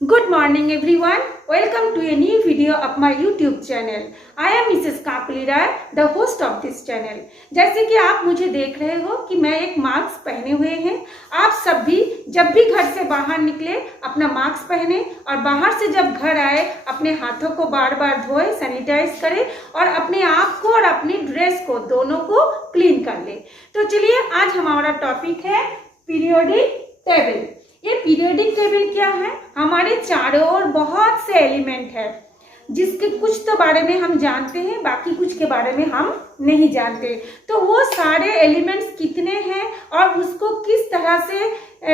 Good morning everyone. Welcome to a new video of my YouTube channel. I am Mrs. Kapali Rai, the host of this channel. जैसे कि आप मुझे देख रहे हो कि मैं एक मास्क पहने हुए हैं। आप सब भी जब भी घर से बाहर निकले अपना मास्क पहने और बाहर से जब घर आए अपने हाथों को बार बार धोए, सैनिटाइज करें और अपने आप को और अपनी ड्रेस को दोनों को क्लीन कर ले। तो चलिए आज हमारा टॉपिक है पीरियोडिक टेबल। ये पीरियोडिक टेबल क्या है? हमारे चारों ओर बहुत से एलिमेंट है जिसके कुछ तो बारे में हम जानते हैं, बाकी कुछ के बारे में हम नहीं जानते। तो वो सारे एलिमेंट्स कितने हैं और उसको किस तरह से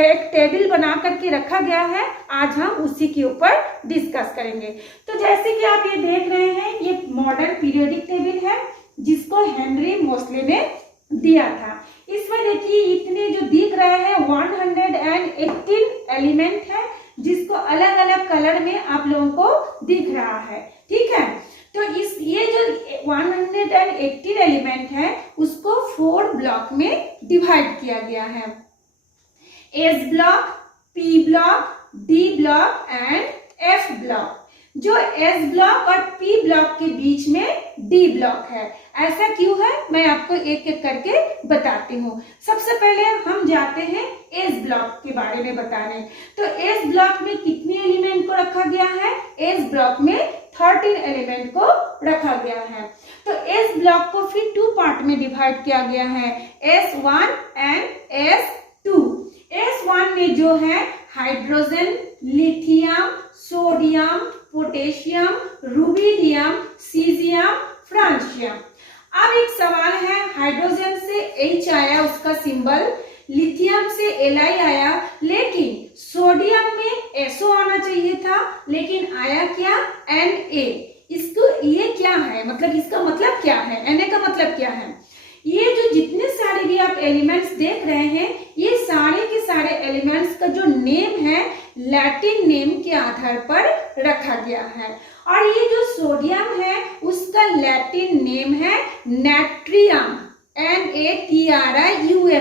एक टेबल बना करके रखा गया है, आज हम उसी के ऊपर डिस्कस करेंगे। तो जैसे कि आप ये देख रहे हैं, ये मॉडर्न पीरियोडिक टेबल है जिसको हेनरी मोसले ने दिया था। इसमें देखिए इतने जो दिख रहे हैं 118 एलिमेंट है जिसको अलग अलग कलर में आप लोगों को दिख रहा है। ठीक है, तो ये जो 118 एलिमेंट है उसको 4 ब्लॉक में डिवाइड किया गया है। S block, P block, D block and F block. जो एस ब्लॉक और पी ब्लॉक के बीच में डी ब्लॉक है। ऐसा क्यों है मैं आपको एक एक करके बताती हूँ। सबसे पहले हम जाते हैं एस ब्लॉक के बारे में बताने। तो एस ब्लॉक में कितने एलिमेंट को रखा गया है? एस ब्लॉक में 13 एलिमेंट को रखा गया है। तो एस ब्लॉक को फिर 2 पार्ट में डिवाइड किया गया है, S1 एंड S2। S1 में जो है hydrogen, lithium, sodium, potassium, rubidium, caesium, francium. अब एक सवाल है, हाइड्रोजन से H आया उसका सिंबल, लिथियम से Li आया, लेकिन सोडियम में SO आना चाहिए था, लेकिन आया क्या? Na। इसको ये क्या है, मतलब इसका मतलब क्या है? Na का मतलब क्या है? ये जो जितने सारे भी आप एलिमेंट्स देख रहे हैं, ये सारे के सारे एलिमेंट्स का जो नेम है लैटिन नेम के आधार पर रखा गया है। और ये जो सोडियम है उसका लैटिन नेम है नाट्रियम, NaTrium,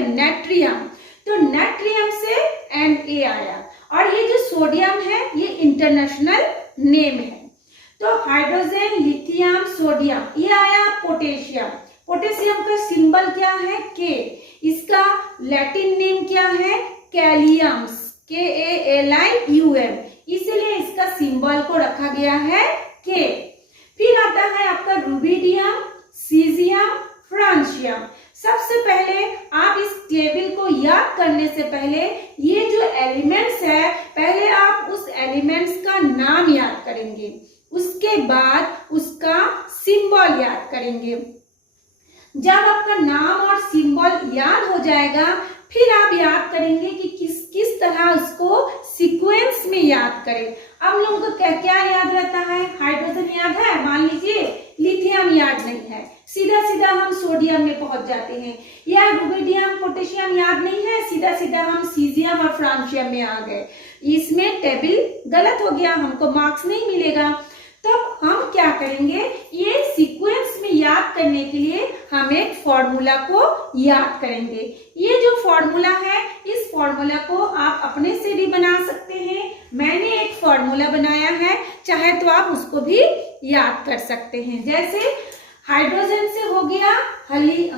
नाट्रियम। तो नाट्रियम से Na आया और ये जो सोडियम है ये इंटरनेशनल नेम है। तो हाइड्रोजन, लिथियम, सोडियम, ये आया पोटेशियम। पोटेशियम का सिंबल क्या है? K। इसका लैटिन नेम क्या है? कैलियम, Kalium। इसलिए इसका सिंबल को रखा गया है K। फिर आता है आपका रुबिडियम, सीजियम, फ्रांशियम। सबसे पहले आप इस टेबल को याद करने से पहले ये जो एलिमेंट्स है, पहले आप उस एलिमेंट्स का नाम याद करेंगे, उसके बाद उसका सिंबल याद करेंगे। जब आपका नाम और सिंबल याद हो जाएगा फिर आप याद करेंगे कि किस तरह उसको सीक्वेंस में याद करें। अब लोगों को क्या क्या याद रहता है? हाइड्रोजन याद है, मान लीजिए, लिथियम याद नहीं है, सीधा सीधा हम सोडियम में पहुंच जाते हैं। या रुबिडियम, पोटेशियम याद नहीं है, सीधा सीधा हम सीजियम और फ्रांशियम में आ गए। इसमें टेबल गलत हो गया, हमको मार्क्स नहीं मिलेगा। तो हम क्या करेंगे, ये सीक्वेंस में याद करने के लिए हम एक फॉर्मूला को याद करेंगे। ये जो फॉर्मूला है, इस फॉर्मूला को आप अपने से भी बना सकते हैं। मैंने एक फॉर्मूला बनाया है, चाहे तो आप उसको भी याद कर सकते हैं। जैसे हाइड्रोजन से हो गया Li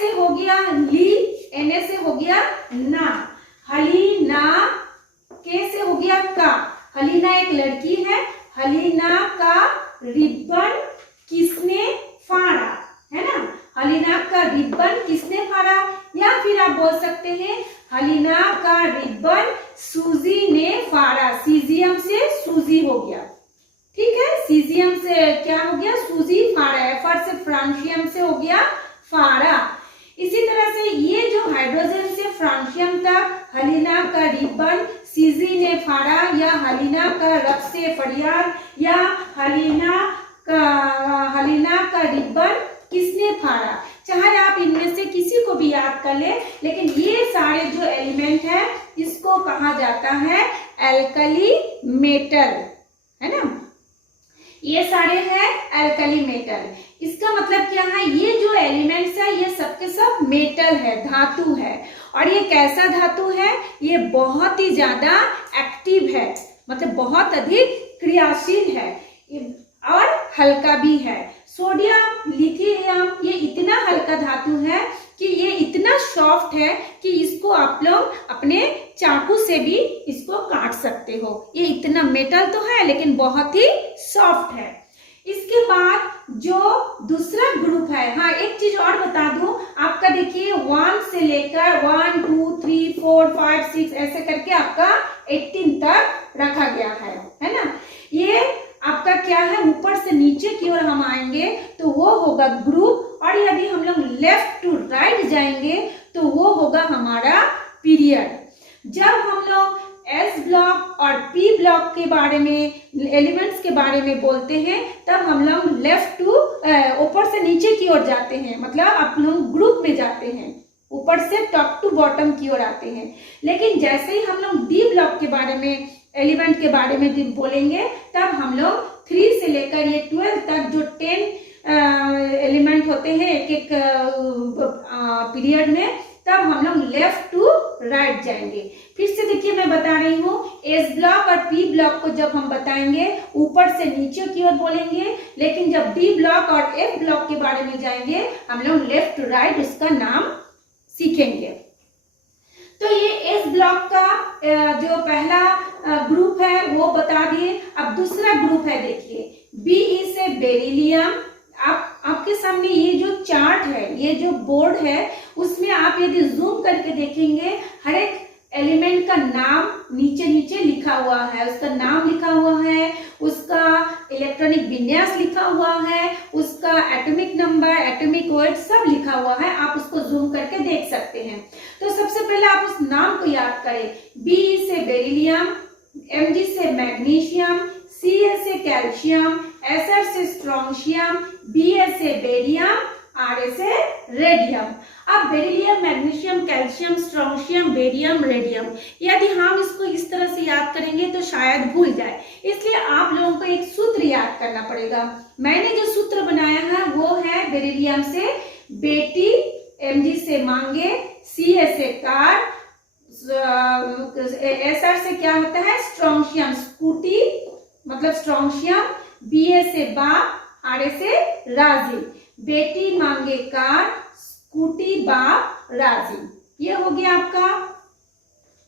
से हो गया ली, Na से हो गया ना, हलीना, K से हो गया का। हलीना एक लड़की है, हलीना का रिबन किसने फाड़ा, है ना? हलीना का रिबन किसने फाड़ा? या फिर आप बोल सकते हैं हलीना का रिबन सूजी ने फाड़ा। सीजियम से सूजी हो गया, ठीक है, सीजियम से क्या हो गया? सूजी फाड़ा है। से फ्रांशियम से हो गया फाड़ा। इसी तरह से ये जो हाइड्रोजन से फ्रांशियम तक, हलीना का रिबन सीजी ने फाड़ा, या हलीना का रब से फरियाद, या हलीना का रिबन किसने फाड़ा। चाहे आप इनमें से किसी को भी याद कर ले, लेकिन ये सारे जो एलिमेंट है इसको कहा जाता है एल्कली मेटल, है ना? ये सारे हैं एल्कली मेटल। इसका मतलब क्या है, ये जो एलिमेंट्स है ये सबके सब मेटल है, धातु है। और ये कैसा धातु है, ये बहुत ही ज्यादा एक्टिव है, मतलब बहुत अधिक क्रियाशील है और हल्का भी है। सोडियम लिथियम ये इतना हल्का धातु है कि ये इतना सॉफ्ट है कि इसको आप लोग अपने चाकू से भी इसको काट सकते हो। ये इतना मेटल तो है लेकिन बहुत ही सॉफ्ट है। इसके बाद जो दूसरा ग्रुप है, हाँ एक चीज और बता दूं आपका, देखिए 1 से लेकर 1 2 3 4 5 6 ऐसे करके आपका 18 तक रखा गया है ना। ये आपका क्या है, ऊपर से नीचे की ओर हम आएंगे तो वो होगा ग्रुप, और यदि हम लोग लेफ्ट टू राइट जाएंगे तो वो होगा हमारा पीरियड। जब हम लोग एस ब्लॉक और पी ब्लॉक के बारे में, एलिमेंट्स के बारे में बोलते हैं, तब हम लोग लेफ्ट टू ऊपर से नीचे की ओर जाते हैं, मतलब आप लोग ग्रुप में जाते हैं, ऊपर से टॉप टू बॉटम की ओर आते हैं। लेकिन जैसे ही हम लोग डी ब्लॉक के बारे में, एलिमेंट के बारे में बोलेंगे, तब हम लोग 3 से लेकर ये 12 तक जो 10 एलिमेंट होते हैं एक एक पीरियड में, तब हम लोग लेफ्ट टू राइट जाएंगे। फिर से देखिए मैं बता रही हूँ, एस ब्लॉक और पी ब्लॉक को जब हम बताएंगे ऊपर से नीचे की ओर बोलेंगे, लेकिन जब डी ब्लॉक और एफ ब्लॉक के बारे में जाएंगे हम लोग लेफ्ट टू राइट उसका नाम सीखेंगे। तो ये एस ब्लॉक का जो पहला ग्रुप है वो बता दिए। अब दूसरा ग्रुप है, देखिए बी से बेरिलियम। आपके सामने ये जो चार्ट है, ये जो बोर्ड है, उसमें आप यदि जूम करके देखेंगे हर एक एलिमेंट का नाम नीचे नीचे लिखा हुआ है, उसका नाम लिखा हुआ है, उसका इलेक्ट्रॉनिक विन्यास लिखा हुआ है, उसका एटॉमिक नंबर, एटॉमिक वेट सब लिखा हुआ है। आप उसको जूम करके देख सकते हैं। तो सबसे पहले आप उस नाम को याद करें, बी से बेरिलियम, Mg से मैग्नीशियम, Ca से कैल्शियम, Sr से स्ट्रोंशियम, Ba से बेरियम, Ra से रेडियम। अब beryllium, magnesium, calcium, strontium, barium, radium, यदि हम इसको इस तरह से याद करेंगे तो शायद भूल जाए, इसलिए आप लोगों को एक सूत्र याद करना पड़ेगा। मैंने जो सूत्र बनाया है वो है, बेरिलियम से बेटी, Mg से मांगे, Ca से कार, Sr से क्या होता है, स्ट्रोंशियम, स्कूटी मतलब स्ट्रोंशियम, Ba से बाप, Ra से राजी। बेटी मांगे कार, स्कूटी बाप राजी। ये हो गया आपका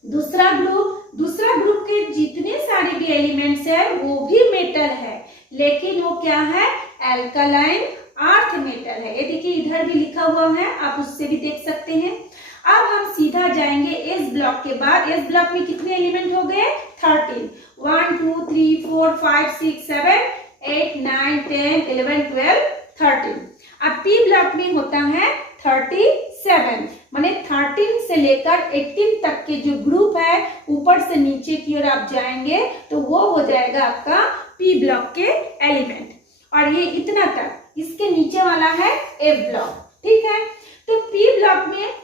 दूसरा ग्रुप। दूसरा ग्रुप के जितने सारे भी एलिमेंट्स है वो भी मेटल है, लेकिन वो क्या है, एल्कालाइन अर्थ मेटल है। ये देखिए इधर भी लिखा हुआ है, आप उससे भी देख सकते हैं। अब हम सीधा जाएंगे एस ब्लॉक के बाद। एस ब्लॉक में कितने एलिमेंट हो गए, 13, 1 2 3 4 5 6 7 8 9 10 11 12 13। अब पी ब्लॉक में होता है 37, माने 13 से लेकर 18 तक के जो ग्रुप है, ऊपर से नीचे की ओर आप जाएंगे तो वो हो जाएगा आपका पी ब्लॉक के एलिमेंट। और ये इतना तक, इसके नीचे वाला है एफ ब्लॉक, ठीक है। तो पी ब्लॉक में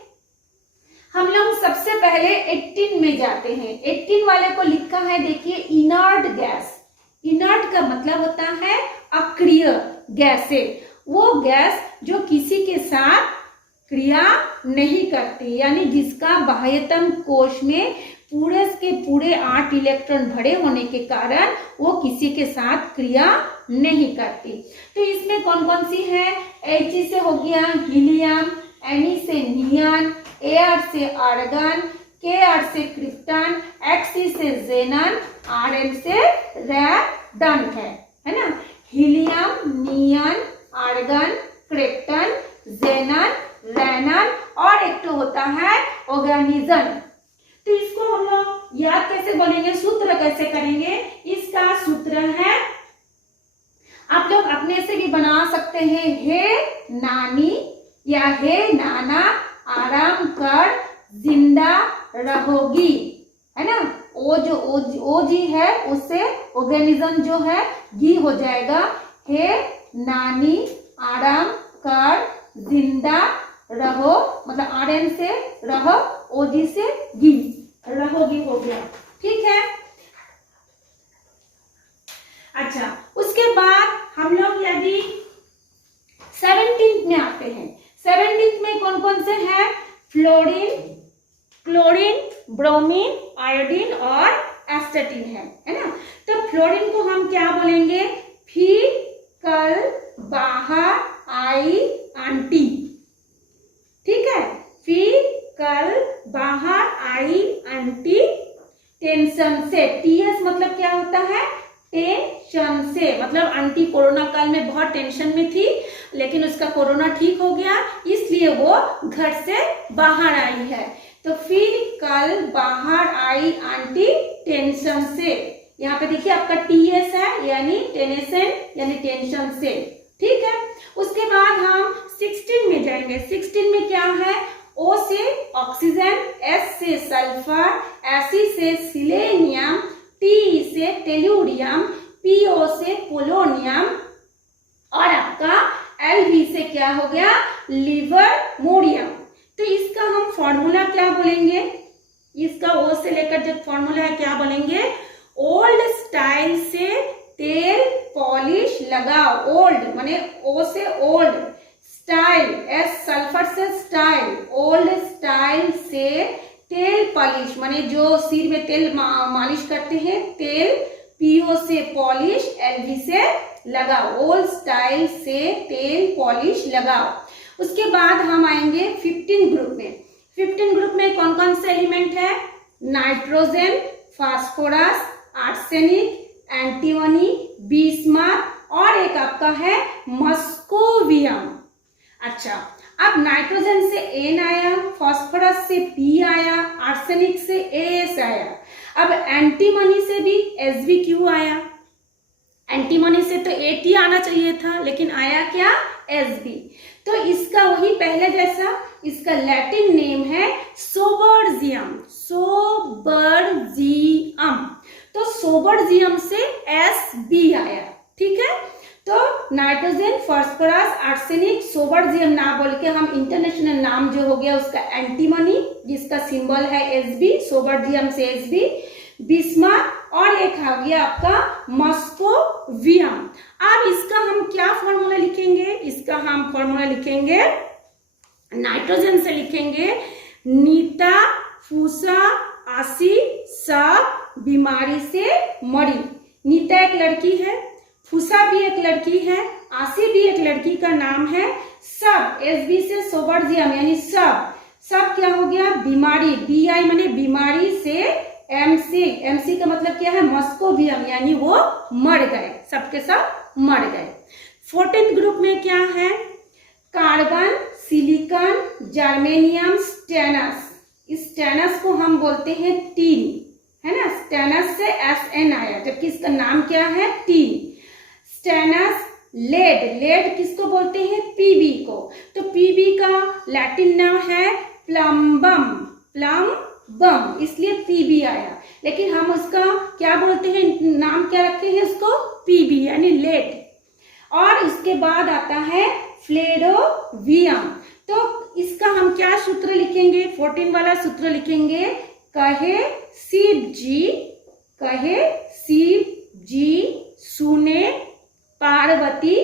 हम लोग सबसे पहले 18 में जाते हैं। 18 वाले को लिखा है, देखिए इनर्ट गैस। इनर्ट का मतलब होता है अक्रिय गैसें, वो गैस जो किसी के साथ क्रिया नहीं करती, यानी जिसका बाह्यतम कोश में पूरे के पूरे 8 इलेक्ट्रॉन भरे होने के कारण वो किसी के साथ क्रिया नहीं करती। तो इसमें कौन कौन सी है, He से हो गया हीलियम, Ne से नियन, Ar से आर्गन, Kr से क्रिप्टन, Xc से जेनन, Rn से रैडन है ना। हीलियम, नियन, आर्गन, क्रिप्टन, जेनन, रैनन और एक तो होता है ऑर्गेनिज्म। तो इसको हम लोग याद कैसे बोलेंगे, सूत्र कैसे करेंगे, इसका सूत्र है, आप लोग अपने से भी बना सकते हैं, हे नानी या हे नाना आराम कर जिंदा रहोगी, है ना। ओ जो ओ जी है उससे ऑर्गेनिज्म जो है गी हो जाएगा, हे नानी आराम कर जिंदा रहो, मतलब आरएन से रहो, ओजी से गी, रहोगी हो गया, ठीक है। अच्छा, उसके बाद हम लोग यदि ब्रोमीन, आयोडीन और एस्टेटिन है ना। तो फ्लोरीन को हम क्या बोलेंगे? फी, कल, बाहर, आई, आंटी। ठीक है, फी, कल, बाहर, आई, आंटी। टेंशन से, टीएस मतलब क्या होता है? टेंशन से, मतलब आंटी कोरोना काल में बहुत टेंशन में थी, लेकिन उसका कोरोना ठीक हो गया, इसलिए वो घर से बाहर आई है। तो फिर कल बाहर आई आंटी टेंशन से। यहाँ पे देखिए आपका टीएस है, यानी टेंशन, यानी टेंशन से। ठीक है, उसके बाद हम 16 में जाएंगे। 16 में क्या है? O से ऑक्सीजन, S से सल्फर, Fe से सिलेनियम, Te से टेलुरियम, Po से पोलोनियम और आपका Lv से क्या हो गया? लिवरमोरियम। तो इसका हम फॉर्मूला क्या बोलेंगे? इसका O से लेकर जो फॉर्मूला है क्या बोलेंगे? ओल्ड स्टाइल से तेल पॉलिश लगाओ। ओल्ड माने O से ओल्ड, स्टाइल, S सल्फर से स्टाइल, ओल्ड स्टाइल से तेल पॉलिश माने जो सिर में तेल मालिश करते हैं, तेल, पीओ से पॉलिश, एलवी से लगाओ। ओल्ड स्टाइल से तेल पॉलिश लगाओ। उसके बाद हम आएंगे 15 ग्रुप में। 15 ग्रुप में कौन कौन से एलिमेंट है? Nitrogen, phosphorus, arsenic, antimony, bismuth और एक आपका है मस्कोवियम। अच्छा, अब नाइट्रोजन से एन आया, फास्फोरस से पी आया, आर्सेनिक से एस आया। अब एंटीमनी से भी एसबी क्यों आया? एंटीमनी से तो एटी आना चाहिए था, लेकिन आया क्या? एसबी। तो इसका वही पहले जैसा, इसका लैटिन नेम है सोबर्जियम। सोबर्जियम, तो सोबर्जियम से एसबी आया। ठीक है, तो नाइट्रोजन, फास्फोरस, आर्सेनिक, सोबर्जियम ना बोल के हम इंटरनेशनल नाम जो हो गया उसका एंटीमनी, जिसका सिंबल है एसबी, सोबर्जियम से एसबी, बिस्मथ और एक आ गया आपका मस्कोवियम। अब इसका हम क्या फॉर्मूला लिखेंगे? इसका हम फॉर्मूला लिखेंगे, नाइट्रोजन से लिखेंगे नीता फूसा आसी सब बीमारी से मरी। नीता एक लड़की है, फूसा भी एक लड़की है, आसी भी एक लड़की का नाम है, सब एसबी से सोबर्जियम यानी सब, सब क्या हो गया? बीमारी, बीआई माने बीमारी से एमसी, एमसी का मतलब क्या है? मस्कोवियम, यानी वो मर गए, सबके सब मर गए। 14th ग्रुप में क्या है? Carbon, silicon, germanium, stannous. इस स्टेनस को हम बोलते हैं टीन, है ना। स्टेनस से एसएन आया, जबकि इसका नाम क्या है? टीन। स्टेनस, लेड, लेड किसको बोलते हैं? पीबी को। तो पीबी का लैटिन नाम है प्लम्बम, प्लम्बम, इसलिए पीबी आया। लेकिन हम उसका क्या बोलते हैं? नाम क्या रखते हैं उसको? पीबी यानी लेड। और उसके बाद आता है फ्लेरोवियम। तो इसका हम क्या सूत्र लिखेंगे? 14 वाला सूत्र लिखेंगे, कहे शिव जी, कहे शिव जी सुने पार्वती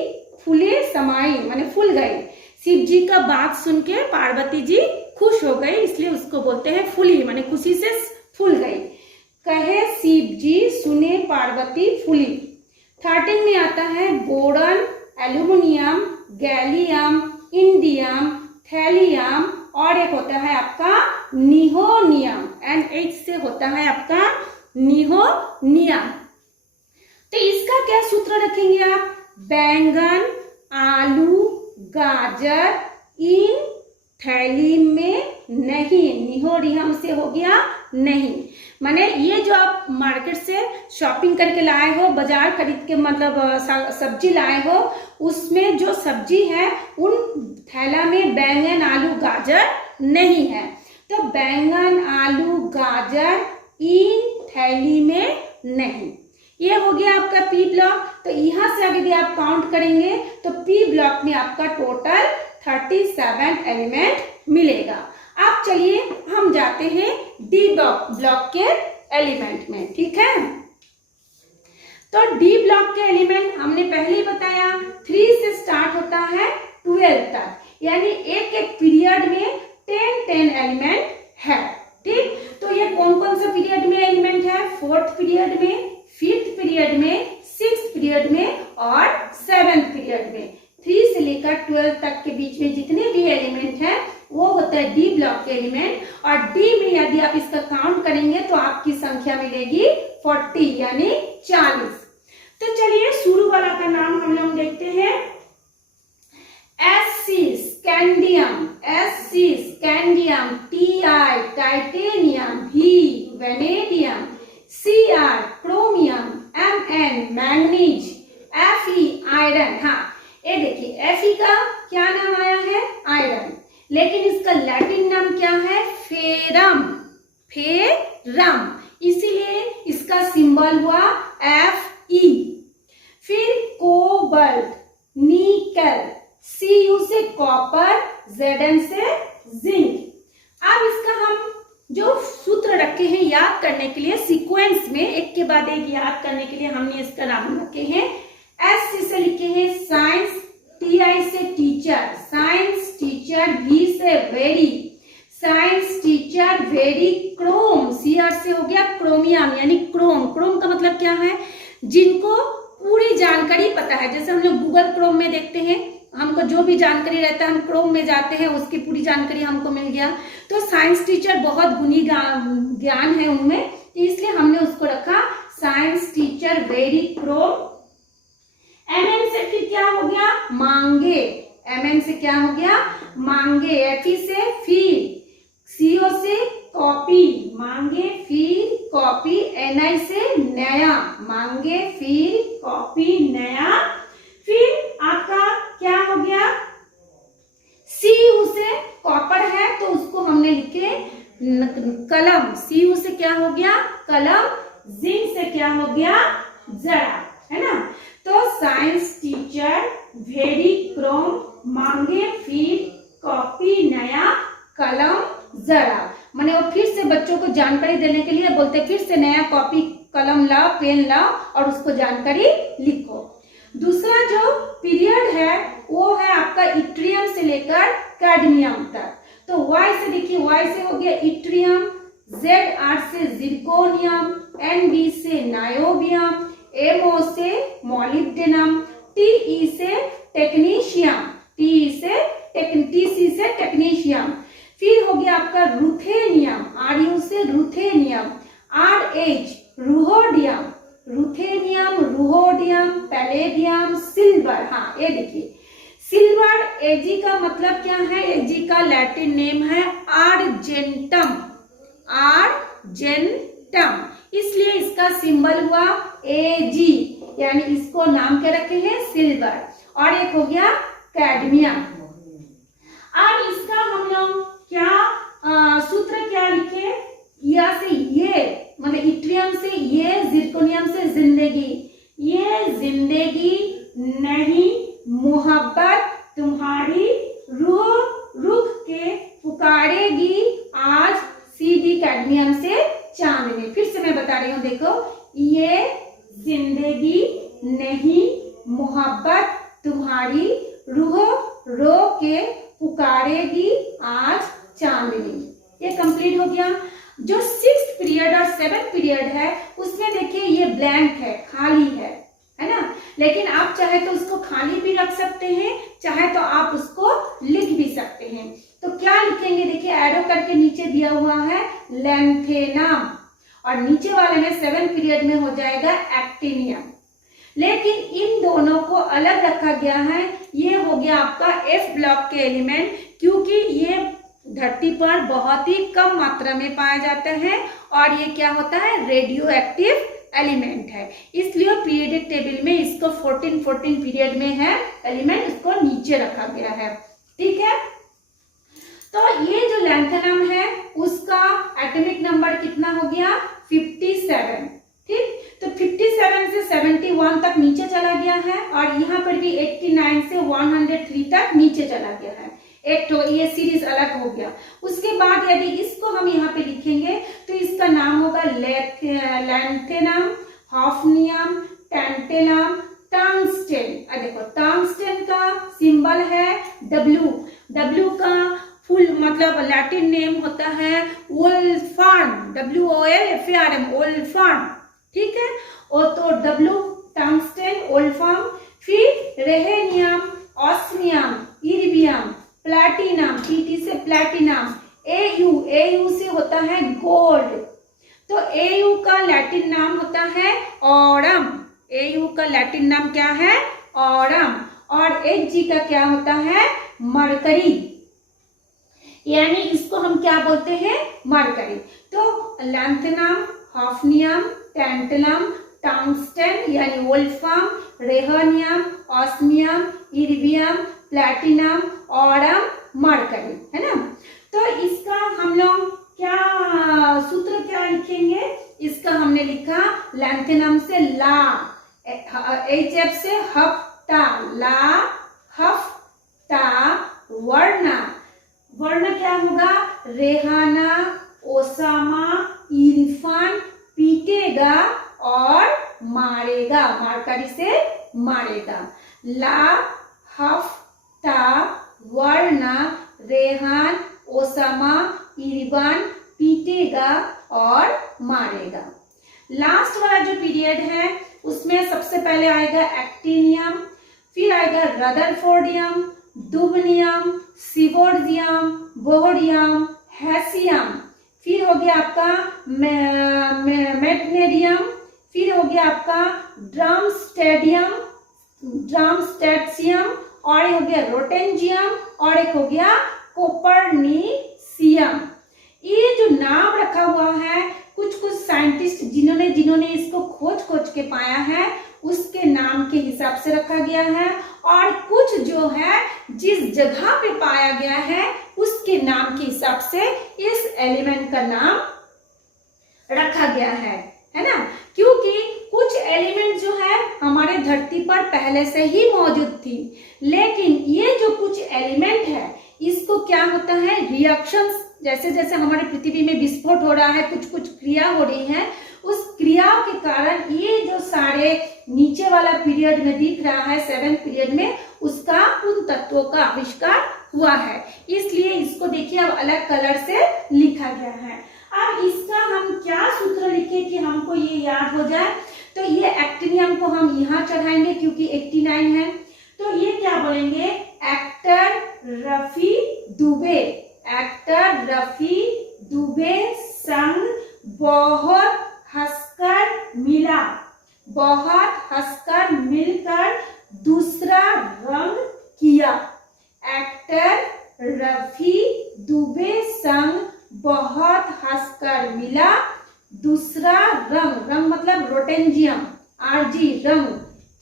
फूले समाई, माने फूल गई। शिव जी का बात सुन के पार्वती जी खुश हो गई, इसलिए उसको बोलते हैं फूली, माने खुशी से फूल गई। कहे शिव जी सुने पार्वती फूली। 13 में आता है boron, aluminium, gallium, indium, thallium और एक होता है आपका निहोनियम, NH से होता है आपका निहोनियम। तो इसका क्या सूत्र रखेंगे आप? बैंगन, आलू, गाजर इन थैली में नहीं, निहोरियम से हो गया नहीं। माने ये जो आप मार्केट से शॉपिंग करके लाए हो, बाजार खरीद के मतलब सब्जी लाए हो, उसमें जो सब्जी है उन थैला में बैंगन, आलू, गाजर नहीं है। तो बैंगन, आलू, गाजर इन थैली में नहीं। ये हो गया आपका पी ब्लॉक। तो यहाँ से अगर आप काउंट करेंगे तो पी ब्लॉक में आपका टोटल 37 एलिमेंट मिलेगा। अब चलिए हम जाते हैं डी ब्लॉक के एलिमेंट में। ठीक है, तो डी ब्लॉक के एलिमेंट हमने पहले ही बताया 3 से स्टार्ट होता है 12 तक, यानी एक एक पीरियड में 10 एलिमेंट है। ठीक, तो तो ये कौन कौन सा पीरियड में एलिमेंट है? फोर्थ पीरियड में, फिफ्थ पीरियड में, सिक्स्थ पीरियड में और सेवेंथ पीरियड में। 3 से लेकर 12 तक के बीच में जितने भी एलिमेंट हैं वो होता है डी ब्लॉक के एलिमेंट। और डी में यदि आप इसका काउंट करेंगे तो आपकी संख्या मिलेगी 40 यानी 40। तो चलिए शुरू वाला का नाम हम लोग देखते हैं। Sc scandium, Sc scandium, Ti titanium, V vanadium, Cr chromium, Mn manganese, Fe iron. हाँ ये देखिए एफई का क्या नाम आया है? आयरन, लेकिन इसका लैटिन नाम क्या है? फेरम, फेरम, इसीलिए इसका सिंबल हुआ Fe। फिर कोबाल्ट, निकल, Cu से कॉपर, Zn से जिंक। अब इसका हम जो सूत्र रखे हैं याद करने के लिए, सीक्वेंस में एक के बाद एक याद करने के लिए हमने इसका नाम रखे हैं। एस से लिखे हैं साइंस, टीआई से टीचर, साइंस टीचर, वी से very, science teacher very, Chrome, CR से हो गया क्रोमियम यानी क्रोम। क्रोम का मतलब क्या है? जिनको पूरी जानकारी पता है, जैसे हम लोग गूगल क्रोम में देखते हैं, हमको जो भी जानकारी रहता है हम क्रोम में जाते हैं, उसकी पूरी जानकारी हमको मिल गया। तो साइंस टीचर बहुत गुणी ज्ञान है उनमें, इसलिए हमने उसको रखा science teacher very chrome. Mn से फिर क्या हो गया? मांगे, एमएन से क्या हो गया? मांगे, एफई से फिर, सीओ से कॉपी, मांगे फिर कॉपी, एनआई से नया, मांगे फिर कॉपी नया। फिर आपका क्या हो गया? सीयू से कॉपर है तो उसको हमने लिखे कलम, सीयू से क्या हो गया? कलम, जिंक से क्या हो गया? जरा, है ना। तो साइंस टीचर वेरी क्रोम, मांगे फिर कॉपी नया, कलम जरा। माने वो फिर से बच्चों को जानकारी देने के लिए बोलते फिर से नया कॉपी कलम लाओ, पेन लाओ और उसको जानकारी लिखो। दूसरा जो पीरियड है वो है आपका इट्रियम से लेकर कैडमियम तक। तो वाई से देखिए, वाई से हो गया इट्रियम, जेड आर से जिरकोनियम, एन बी से नायोबियम, एमओ से मोलिब्डेनम, टीई से टेक्नीशियम, टीई से टीसी से टेक्नीशियम। फिर हो गया आपका रुथेनियम, आरयू से ruthenium, R H rhodium, ruthenium, rhodium, palladium, silver. हाँ ये देखिए सिल्वर, एजी का मतलब क्या है? एजी का लैटिन नेम है आर्जेंटम, आर्जेंटम, इसलिए इसका सिंबल हुआ एजी, यानी इसको नाम के रखे हैं सिल्वर। और एक हो गया कैडमियम। अब इसका हम लोग क्या सूत्र क्या लिखे? या से ये मतलब इट्रियम से ये, जिरकोनियम से जिंदगी, ये जिंदगी नहीं मोहब्बत तुम्हारी रूह रुख के पुकारेगी आज, सीडी कैडमियम से चांदनी। फिर से मैं बता रही हूँ, देखो ये जिंदगी नहीं मोहब्बत तुम्हारी रूह रो के पुकारेगी आज चांदनी। ये कंप्लीट हो गया। जो 6th पीरियड और 7th पीरियड है उसमें देखिए ये ब्लैंक है, खाली है ना। लेकिन आप चाहे तो उसको खाली भी रख सकते हैं, चाहे तो आप उसको लिख भी सकते हैं। तो क्या लिखेंगे? देखिए एरो करके नीचे दिया हुआ है लैंथेनम, और नीचे वाले में 7th पीरियड में हो जाएगा एक्टिनियम। लेकिन इन दोनों को अलग रखा गया है। ये हो गया आपका एफ ब्लॉक के एलिमेंट, क्योंकि ये धरती पर बहुत ही कम मात्रा में पाया जाता है और ये क्या होता है? रेडियो एक्टिव एलिमेंट है, इसलिए पीरियडिक टेबल में इसको 14 पीरियड में है एलिमेंट, इसको नीचे रखा गया है। ठीक है, तो ये जो लैंथेनम है उसका एटॉमिक नंबर कितना हो गया? 57। ठीक, तो 57 से 71 तक नीचे चला गया है और यहाँ पर भी 89 से 103 तक नीचे चला गया है। एक तो ये सीरीज अलग हो गया। उसके बाद यदि इसको हम यहाँ पे लिखेंगे तो इसका नाम होगा लैंथेनम, हॉफनियम, टैंटेलम, टंगस्टेन। देखो टंगस्टेन का सिंबल है W, W का फुल मतलब लैटिन नेम होता है वोल्फ्राम, WOLFRM, वोल्फ्राम, ठीक है। और तो W टंगस्टन, वोल्फ्राम, फिर रेहेनियम, ऑस्मियम, इर्बियम, प्लैटिनम, PT से प्लैटिनम, AU से होता है गोल्ड। तो AU का लैटिन नाम होता है ऑरम, AU का लैटिन नाम क्या है? ऑरम। और HG का क्या होता है? मरकरी, यानी इसको हम क्या बोलते हैं? मरकरी। तो लैंथेनम, हॉफनियम, टैंटलम, टंगस्टन यानी wolfram, rhenium, osmium, iridium, platinum, aurum, mercury, है ना। तो इसका हम लोग क्या सूत्र क्या लिखेंगे? इसका हमने लिखा लैंथेनम से ला, HF से हफ्ता, ला हफ्ता, वर्ण क्या होगा? रेहाना, ओसामा, इरफान, पीटेगा और मारेगा, मारकरी से मारेगा। ला हफ्ता, वर्ण, रेहान, ओसामा, इरफान, पीटेगा और मारेगा। लास्ट वाला जो पीरियड है उसमें सबसे पहले आएगा एक्टिनियम, फिर आएगा रदरफोर्डियम, दुबनियम, सिवोर्जियम, बोहरियम, हैसियम, फिर हो गया आपका मेटनेरियम, फिर हो गया आपका ड्रमस्टेटियम, और एक हो गया रोटेंजियम, और एक हो गया कोपरनिसियम। ये जो नाम रखा हुआ है कुछ साइंटिस्ट जिन्होंने इसको खोज के पाया है उसके नाम के हिसाब से रखा गया है, और कुछ जो है जिस जगह पे पाया गया है उसके नाम के हिसाब से इस एलिमेंट का नाम रखा गया है ना। क्योंकि कुछ एलिमेंट जो है हमारे धरती पर पहले से ही मौजूद थी, लेकिन ये जो कुछ एलिमेंट है इसको क्या होता है, रिएक्शंस, जैसे जैसे हमारे पृथ्वी में विस्फोट हो रहा है, कुछ क्रिया हो रही है, उस क्रिया के कारण ये जो सारे नीचे वाला पीरियड में दिख रहा है 7th पीरियड में, उसका उन तत्वों का आविष्कार हुआ है। इसलिए इसको देखिए अब अलग कलर से लिखा गया है। अब इसका हम क्या सूत्र लिखे कि हमको ये याद हो जाए? तो ये एक्टिनियम को हम यहाँ चढ़ाएंगे क्योंकि 89 है, तो ये क्या बोलेंगे? एक्टर रफी दुबे, एक्टर रफी दुबे संग बहुत हंसकर मिला, बहुत हंसकर मिलकर दूसरा रंग किया। एक्टर रफी दुबे संग बहुत हंसकर मिला दूसरा रंग मतलब रोटेंजियम, RG, रंग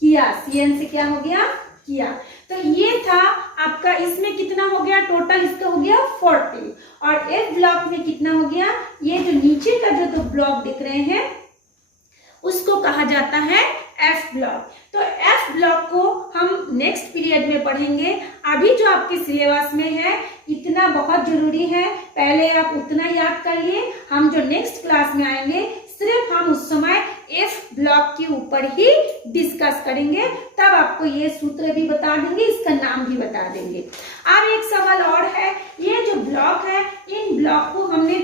किया, CN से क्या हो गया? किया। तो ये था आपका, इसमें कितना हो गया टोटल? इसका हो गया 40। और F ब्लॉक में कितना हो गया? ये जो नीचे का जो 2 ब्लॉक दिख रहे हैं उसको कहा जाता है F ब्लॉक। तो F ब्लॉक को हम नेक्स्ट पीरियड में पढ़ेंगे। अभी जो आपके सिलेबस में है इतना बहुत जरूरी है, पहले आप उतना याद कर लिए। हम जो नेक्स्ट क्लास में आएंगे सिर्फ हम उस समय F ब्लॉक के ऊपर ही डिस्कस करेंगे, तब आपको ये सूत्र भी बता देंगे, इसका नाम भी बता देंगे। अब एक सवाल और है, ये जो ब्लॉक है इन ब्लॉक को हमने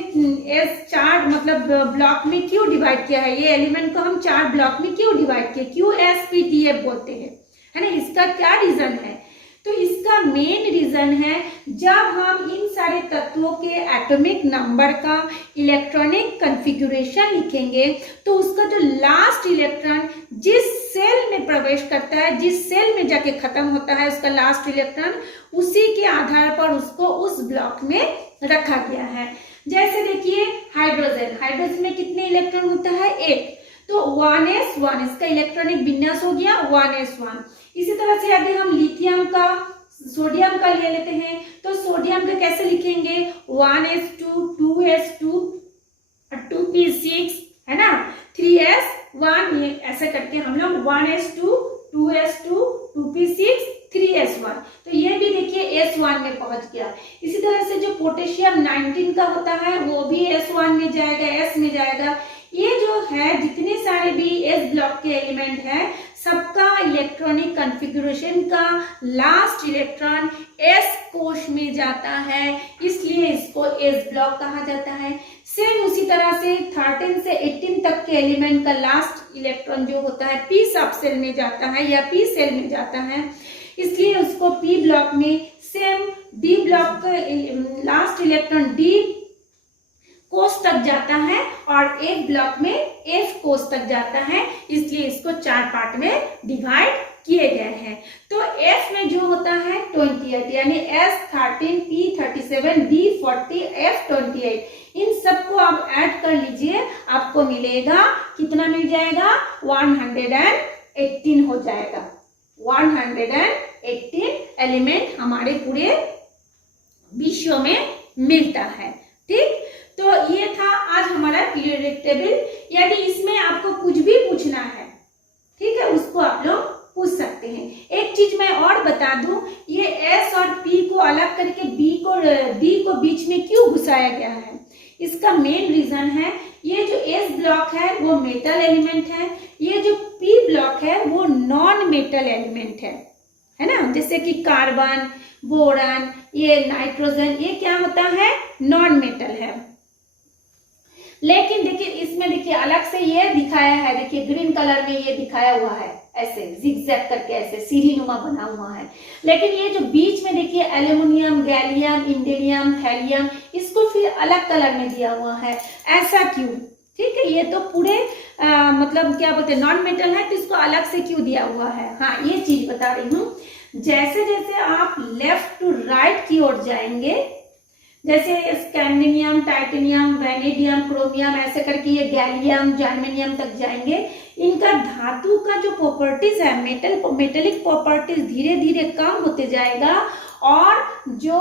4 मतलब ब्लॉक में क्यों डिवाइड किया है? ये एलिमेंट को हम 4 ब्लॉक में क्यों डिवाइड किया? QSPTF बोलते हैं, है ना। इसका क्या रीजन है? तो इसका मेन रीजन है जब हम इन सारे तत्वों के एटॉमिक नंबर का इलेक्ट्रॉनिक कॉन्फ़िगरेशन लिखेंगे तो उसका जो लास्ट इलेक्ट्रॉन जिस सेल में प्रवेश करता है, जिस सेल में जाके खत्म होता है उसका लास्ट इलेक्ट्रॉन, उसी के आधार पर उसको उस ब्लॉक में रखा गया है। जैसे देखिए हाइड्रोजन में कितने इलेक्ट्रॉन होता है? 1, तो 1s1 इसका इलेक्ट्रॉनिक विन्यास हो गया 1s1। इसी तरह से यदि हम लिथियम का, सोडियम का ले लेते हैं तो सोडियम का कैसे लिखेंगे? 1s2, 2s2, 2p6, है ना, 3s1, ये ऐसे करके हम लोग 1s2, 2s2, 2p6, 3s1, तो ये भी देखिए s1 में पहुंच गया। इसी तरह से जो पोटेशियम 19 का होता है वो भी s1 में जाएगा, s में जाएगा। ये जो है जितने सारे भी S ब्लॉक के एलिमेंट है सबका इलेक्ट्रॉनिक कॉन्फ़िगरेशन का लास्ट इलेक्ट्रॉन एस कोश में जाता है, इसलिए इसको एस ब्लॉक कहा जाता है। सेम उसी तरह से 13 से 18 तक के एलिमेंट का लास्ट इलेक्ट्रॉन जो होता है पी सब सेल में जाता है या पी सेल में जाता है, इसलिए उसको पी ब्लॉक में। सेम डी ब्लॉक का लास्ट इलेक्ट्रॉन डी कोष तक जाता है और एफ ब्लॉक में एफ कोष तक जाता है, इसलिए इसको 4 पार्ट में डिवाइड किए गए हैं। तो एफ में जो होता है 28, यानी एस 13, पी 37, डी 40, एफ 28, इन सबको आप ऐड कर लीजिए, आपको मिलेगा कितना मिल जाएगा 118 हो जाएगा। 118 एलिमेंट हमारे पूरे विश्व में मिलता है। ठीक, तो ये था आज हमारा पीरियोडिक टेबल। यदि इसमें आपको कुछ भी पूछना है, ठीक है, उसको आप लोग पूछ सकते हैं। एक चीज मैं और बता दूं, ये एस और पी को अलग करके डी को बीच में क्यों घुसाया गया है, इसका मेन रीजन है ये जो एस ब्लॉक है वो मेटल एलिमेंट है, ये जो पी ब्लॉक है वो नॉन मेटल एलिमेंट है ना। जैसे कि कार्बन, बोरॉन, ये नाइट्रोजन, ये क्या होता है नॉन मेटल है। लेकिन देखिए इसमें देखिए अलग से ये दिखाया है, देखिए ग्रीन कलर में ये दिखाया हुआ है, ऐसे जिगजैग करके ऐसे सीढ़ी नुमा बना हुआ है। लेकिन ये जो बीच में देखिए एल्यूमिनियम, गैलियम, इंडियम, थैलियम, इसको फिर अलग कलर में दिया हुआ है, ऐसा क्यों? ठीक है, ये तो पूरे मतलब क्या बोलते हैं नॉन मेटल है, तो इसको अलग से क्यों दिया हुआ है। हाँ, ये चीज बता रही हूँ। जैसे जैसे आप लेफ्ट टू राइट की ओर जाएंगे, जैसे स्कैंडियम, टाइटेनियम, वैनेडियम, क्रोमियम, ऐसे करके ये गैलियम, जर्मेनियम तक जाएंगे, इनका धातु का जो प्रॉपर्टीज है, मेटेलिक प्रॉपर्टीज धीरे धीरे कम होते जाएगा और जो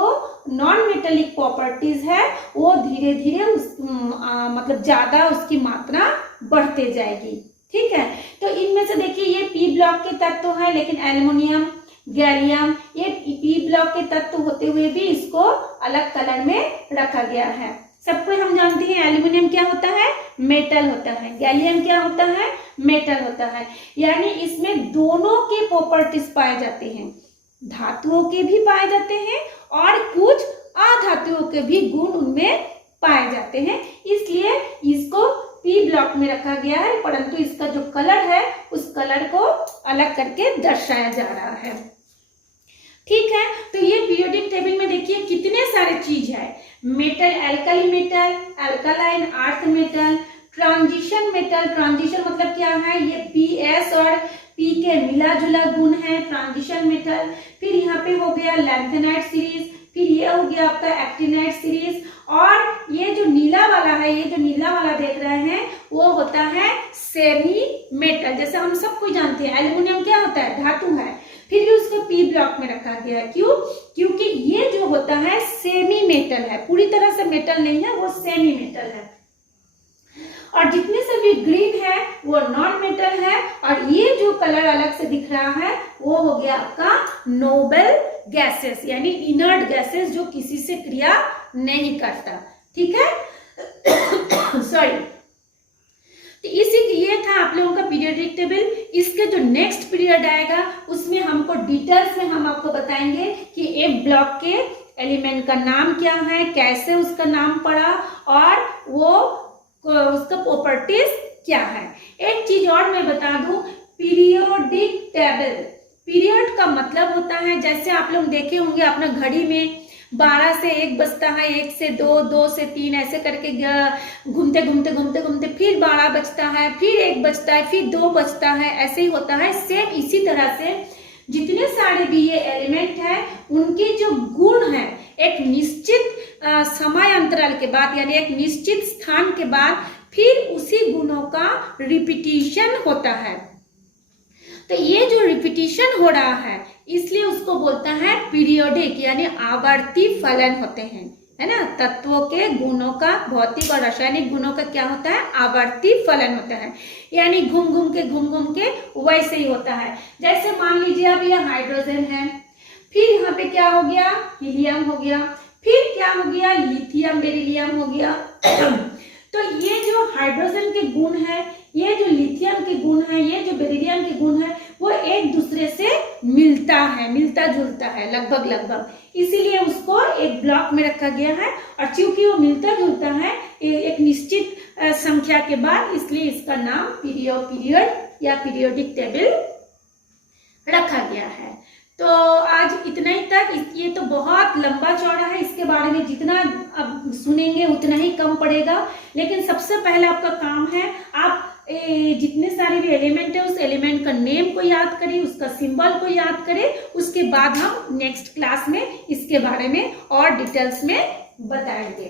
नॉन मेटेलिक प्रॉपर्टीज है वो धीरे धीरे मतलब ज्यादा उसकी मात्रा बढ़ते जाएगी। ठीक है, तो इनमें से देखिए ये पी ब्लॉक के तत्व है, लेकिन एल्युमिनियम, गैलियम ये पी ब्लॉक के तत्व होते हुए भी इसको अलग कलर में रखा गया है। सबको हम जानते हैं एल्युमिनियम क्या होता है, मेटल होता है, गैलियम क्या होता है, मेटल होता है। यानी इसमें दोनों के प्रॉपर्टीज पाए जाते हैं, धातुओं के भी पाए जाते हैं और कुछ अधातुओं के भी गुण उनमें पाए जाते हैं, इसलिए इसको पी ब्लॉक में रखा गया है, परंतु इसका जो कलर है उस कलर को अलग करके दर्शाया जा रहा है। ठीक है, तो ये पीरियोडिक टेबल में देखिए कितने सारे चीज है, metal, alkali metal, alkaline earth metal, transition metal, transition मतलब क्या है, ये पी एस और पी के मिला जुला गुण है ट्रांजिशन मेटल। फिर यहाँ पे हो गया लैंथेनाइट सीरीज, फिर ये हो गया आपका एक्टिनाइट सीरीज, और ये जो नीला वाला है, ये जो नीला वाला देख रहे हैं वो होता है सेमी मेटल। जैसे हम सबको जानते हैं एल्युमिनियम क्या होता है, धातु है, फिर भी उसको पी ब्लॉक में रखा गया है। क्यों? क्योंकि ये जो होता है सेमी मेटल है, पूरी तरह से मेटल नहीं है, वो सेमी मेटल है। और जितने से भी ग्रीन है वो नॉन मेटल है, और ये जो कलर अलग से दिख रहा है वो हो गया आपका नोबल गैसेस, यानी इनर्ट गैसेस जो किसी से क्रिया नहीं करता। ठीक है सॉरी। तो इसी ये था आप लोगों का पीरियोडिक टेबल। इसके जो नेक्स्ट पीरियड आएगा उसमें हमको डिटेल्स में हम आपको बताएंगे कि एक ब्लॉक के एलिमेंट का नाम क्या है, कैसे उसका नाम पड़ा और वो उसका प्रॉपर्टीज क्या है। एक चीज और मैं बता दूं, पीरियोडिक टेबल, पीरियड का मतलब होता है, जैसे आप लोग देखे होंगे अपना घड़ी में 12 से 1 बजता है, 1 से 2, 2 से 3 ऐसे करके घूमते घूमते घूमते घूमते फिर 12 बजता है, फिर 1 बजता है, फिर 2 बजता है, ऐसे ही होता है। सेम इसी तरह से जितने सारे भी ये एलिमेंट है उनके जो गुण है एक निश्चित समय अंतराल के बाद, यानी एक निश्चित स्थान के बाद फिर उसी गुणों का रिपीटिशन होता है। तो ये जो रिपीटिशन हो रहा है इसलिए उसको बोलता है पीरियोडिक, यानी आवर्ती फलन होते हैं, है ना। तत्वों के गुणों का, भौतिक और रासायनिक गुणों का क्या होता है, आवर्ती फलन होता है, यानी घूम घूम के वैसे ही होता है। जैसे मान लीजिए अब यह हाइड्रोजन है, फिर यहाँ पे क्या हो गया, हीलियम हो गया, फिर क्या हो गया, लिथियम बेरिलियम हो गया। तो ये जो हाइड्रोजन के गुण है, ये जो लिथियम के गुण है, ये जो बेरिलियम के गुण है, वो एक मिलता जुलता है लगभग, इसीलिए उसको एक ब्लॉक में रखा गया है। और चूंकि वो मिलता जुलता है एक निश्चित संख्या के बाद, इसलिए इसका नाम पीरियड या पीरियोडिक टेबल रखा गया है। तो आज इतना ही तक। ये तो बहुत लंबा चौड़ा है, इसके बारे में जितना अब सुनेंगे उतना ही कम पड़ेगा। लेकिन सबसे पहले आपका काम है, आप जितने सारे भी एलिमेंट है उस एलिमेंट का नेम को याद करें, उसका सिंबल को याद करें। उसके बाद हम नेक्स्ट क्लास में इसके बारे में और डिटेल्स में बताएंगे।